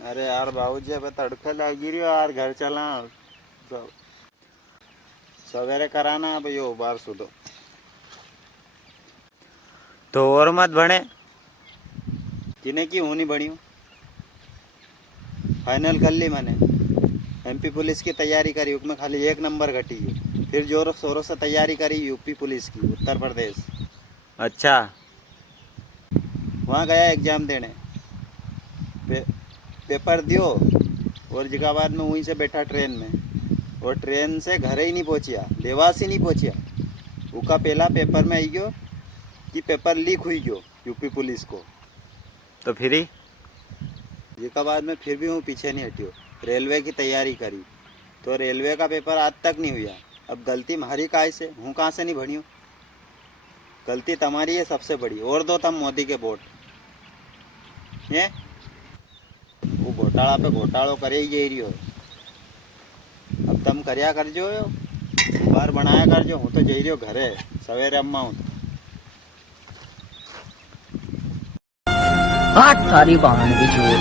अरे यार बाबूजी अब तड़का लागी रही यार घर चला सवेरे कराना अब यो बार सुधो तो और मत बने किने की हूँ नहीं बनी हूँ फाइनल कर ली मैंने एमपी पुलिस की तैयारी करी उसमें खाली 1 नंबर घटी है फिर जोरों शोरों से तैयारी करी यूपी पुलिस की उत्तर प्रदेश। अच्छा वहाँ गया एग्ज़ाम देने पेपर दियो और जगह बाद में वहीं से बैठा ट्रेन में और ट्रेन से घर ही नहीं पहुँचिया देवास ही नहीं पहुँचिया उसका पहला पेपर में आई गयो कि पेपर लीक हुई गयो यूपी पुलिस को तो फिर ही जगह बाद में फिर भी हूँ पीछे नहीं हटियो रेलवे की तैयारी करी तो रेलवे का पेपर आज तक नहीं हुआ। अब गलती हमारी काय से हूँ कहाँ से नहीं भणी हूँ गलती तुम्हारी है सबसे बड़ी और दो तम मोदी के वोट ये वो घोटाला पे घोटालो करे ही जा रही हो अब तुम करया कर जो बार बनाया कर जो हूँ तो जा रही हो घरे सवेरे अम्मा हूँ हाथ थारी बहन की चोर।